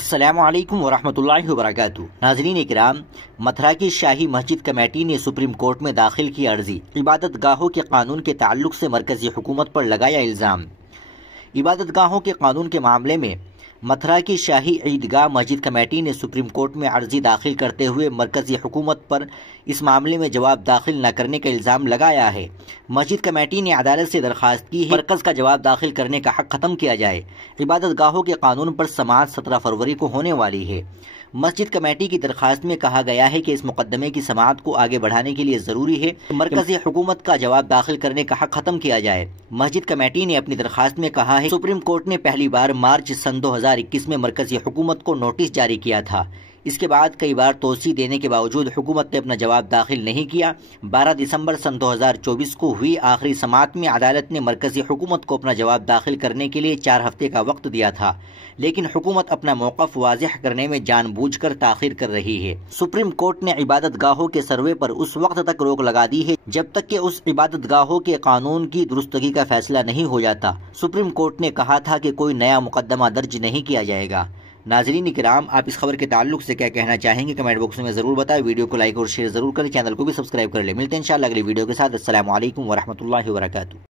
السلام علیکم ورحمۃ اللہ وبرکاتہ۔ ناظرین اکرام، متھرا کی شاہی مسجد کمیٹی نے سپریم کورٹ میں داخل کی عرضی۔ عبادت گاہوں کے قانون کے تعلق سے مرکزی حکومت پر لگایا الزام۔ عبادت گاہوں کے قانون کے معاملے میں متھرا کی شاہی عیدگاہ مسجد کمیٹی نے سپریم کورٹ میں عرضی داخل کرتے ہوئے مرکزی حکومت پر اس معاملے میں جواب داخل نہ کرنے کا الزام لگایا ہے۔ مسجد کمیٹی نے عدالت سے درخواست کی ہے مرکز کا جواب داخل کرنے کا حق ختم کیا جائے۔ عبادت گاہوں کے قانون پر سماعت 17 فروری کو ہونے والی ہے۔ مسجد کمیٹی کی درخواست میں کہا گیا ہے کہ اس مقدمے کی سماعت کو آگے بڑھانے کے لیے ضروری ہے کہ مرکزی حکومت کا جواب داخل کرنے کا حق ختم کیا جائے۔ مسجد کمیٹی نے اپنی درخواست میں کہا ہے کہ سپریم کورٹ نے پہلی بار مارچ سن 2021 میں مرکزی حکومت کو نوٹس جاری کیا تھا۔ اس کے بعد کئی بار توسیع دینے کے باوجود حکومت نے اپنا جواب داخل نہیں کیا۔ 12 دسمبر سن 2024 کو ہوئی آخری سماعت میں عدالت نے مرکزی حکومت کو اپنا جواب داخل کرنے کے لیے 4 ہفتے کا وقت دیا تھا، لیکن حکومت اپنا موقف واضح کرنے میں جان بوجھ کر تاخیر کر رہی ہے۔ سپریم کورٹ نے عبادت گاہوں کے سروے پر اس وقت تک روک لگا دی ہے جب تک کہ اس عبادت گاہوں کے قانون کی درستگی کا فیصلہ نہیں ہو جاتا۔ سپریم کورٹ نے کہا تھا کہ کوئی نیا مقدمہ درج نہیں کیا جائے گا۔ ناظرین اکرام، آپ اس خبر کے تعلق سے کیا کہنا چاہیں گے کمنٹ باکس میں ضرور بتائیں۔ ویڈیو کو لائک اور شیئر ضرور کریں، چینل کو بھی سبسکرائب کر لیں۔ ملتے ہیں انشاءاللہ اگلی ویڈیو کے ساتھ۔ السلام علیکم ورحمۃ اللہ وبرکاتہ۔